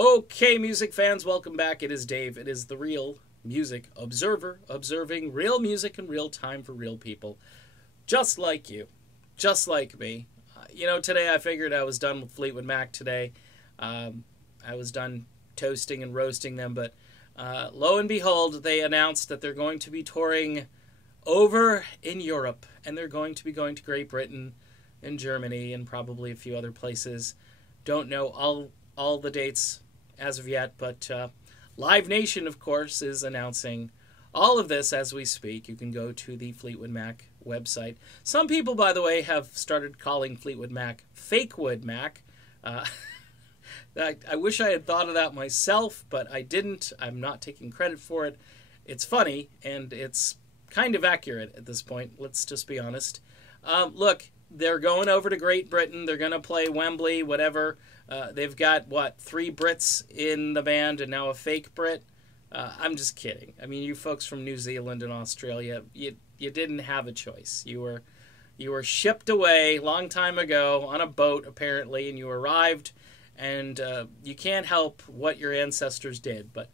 Okay, music fans, welcome back. It is Dave. It is the Real Music Observer, observing real music in real time for real people. Just like you. Just like me. Today I figured I was done with Fleetwood Mac today. I was done toasting and roasting them, but lo and behold, they announced that they're going to be touring over in Europe, and they're going to be going to Great Britain and Germany and probably a few other places. Don't know all the dates as of yet, but Live Nation, of course, is announcing all of this as we speak. You can go to the Fleetwood Mac website. Some people, by the way, have started calling Fleetwood Mac Fakewood Mac. I wish I had thought of that myself, but I didn't. I'm not taking credit for it. It's funny, and it's kind of accurate at this point. Let's just be honest. Look, they're going over to Great Britain. They're going to play Wembley, whatever. They've got, 3 Brits in the band and now a fake Brit? I'm just kidding. I mean, you folks from New Zealand and Australia, you didn't have a choice. You were shipped away a long time ago on a boat, apparently, and you arrived, and you can't help what your ancestors did. But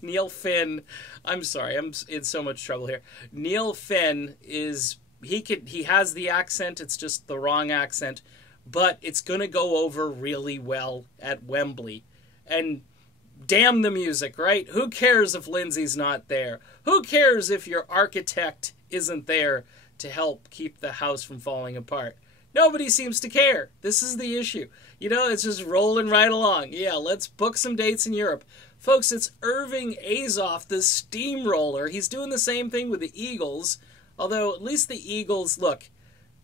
Neil Finn, I'm sorry, I'm in so much trouble here. Neil Finn he has the accent, it's just the wrong accent, but it's going to go over really well at Wembley. And damn the music, right? Who cares if Lindsey's not there? Who cares if your architect isn't there to help keep the house from falling apart? Nobody seems to care. This is the issue. It's just rolling right along. Yeah, let's book some dates in Europe. Folks, it's Irving Azoff, the steamroller. He's doing the same thing with the Eagles, although at least the Eagles, look,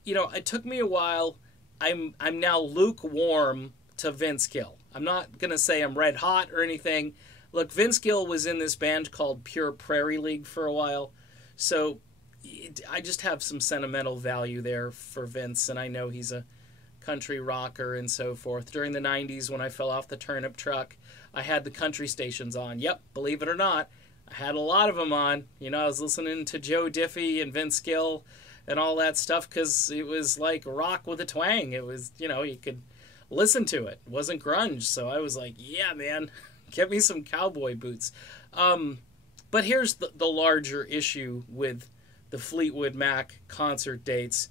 it took me a while. I'm now lukewarm to Vince Gill. I'm not going to say I'm red hot or anything. Look, Vince Gill was in this band called Pure Prairie League for a while, so I just have some sentimental value there for Vince, and I know he's a country rocker and so forth. During the 90s, when I fell off the turnip truck, I had the country stations on. Yep, believe it or not, I had a lot of them on. I was listening to Joe Diffie and Vince Gill and all that stuff because it was like rock with a twang. It was, you could listen to it. It wasn't grunge, so I was like, yeah, man, get me some cowboy boots. But here's the larger issue with the Fleetwood Mac concert dates.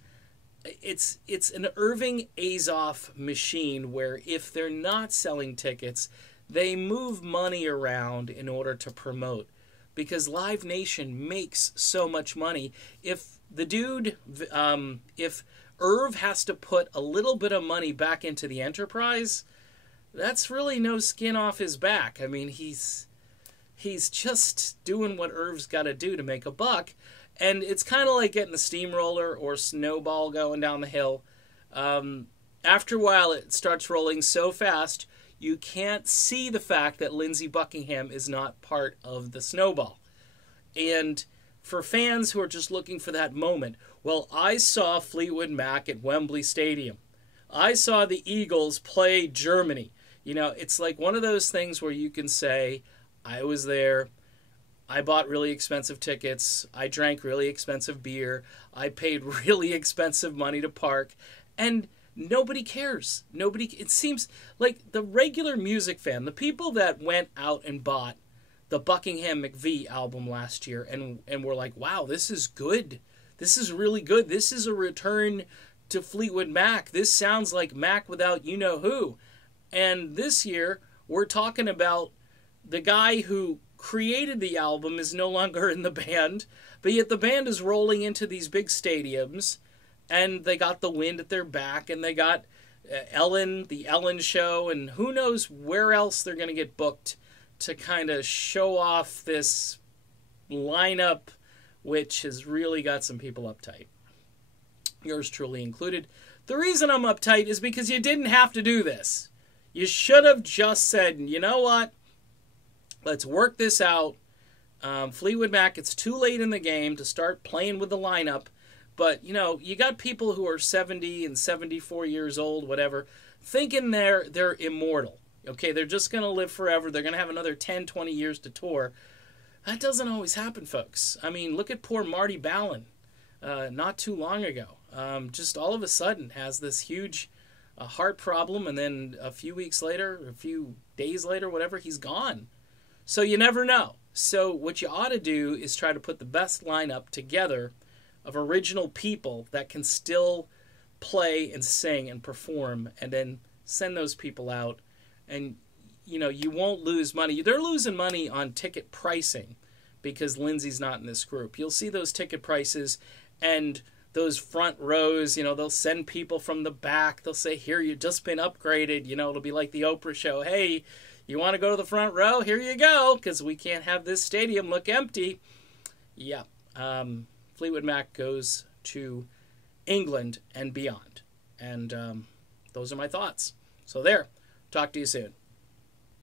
It's an Irving Azoff machine where if they're not selling tickets, they move money around in order to promote, because Live Nation makes so much money. If the dude, if Irv has to put a little bit of money back into the enterprise, that's really no skin off his back. I mean, he's just doing what Irv's got to do to make a buck. And it's kind of like getting the steamroller or snowball going down the hill. After a while, it starts rolling so fast, you can't see the fact that Lindsey Buckingham is not part of the snowball. And for fans who are just looking for that moment, well, I saw Fleetwood Mac at Wembley Stadium. I saw the Eagles play Germany. It's like one of those things where you can say, I was there. I bought really expensive tickets. I drank really expensive beer. I paid really expensive money to park. And nobody cares. It seems like the regular music fan, the people that went out and bought the Buckingham McVie album last year and were like, wow, this is good. This is really good. This is a return to Fleetwood Mac. This sounds like Mac without you-know-who. And this year, we're talking about the guy who created the album is no longer in the band, but yet the band is rolling into these big stadiums, and they got the wind at their back, and they got Ellen, the Ellen Show, and who knows where else they're going to get booked to kind of show off this lineup, which has really got some people uptight. Yours truly included. The reason I'm uptight is because you didn't have to do this. You should have just said, you know what? Let's work this out. Fleetwood Mac, it's too late in the game to start playing with the lineup. But, you got people who are 70 and 74 years old, whatever, thinking they're immortal. Okay, they're just going to live forever. They're going to have another 10, 20 years to tour. That doesn't always happen, folks. I mean, look at poor Marty Ballin not too long ago. Just all of a sudden has this huge a heart problem, and then a few weeks later, a few days later, whatever, he's gone. So you never know. So what you ought to do is try to put the best lineup together of original people that can still play and sing and perform, and then send those people out. And, you won't lose money. They're losing money on ticket pricing because Lindsey's not in this group. You'll see those ticket prices and those front rows, they'll send people from the back. They'll say, here, you've just been upgraded. It'll be like the Oprah show. Hey, you want to go to the front row? Here you go, because we can't have this stadium look empty. Yeah. Fleetwood Mac goes to England and beyond. And those are my thoughts. So there. Talk to you soon.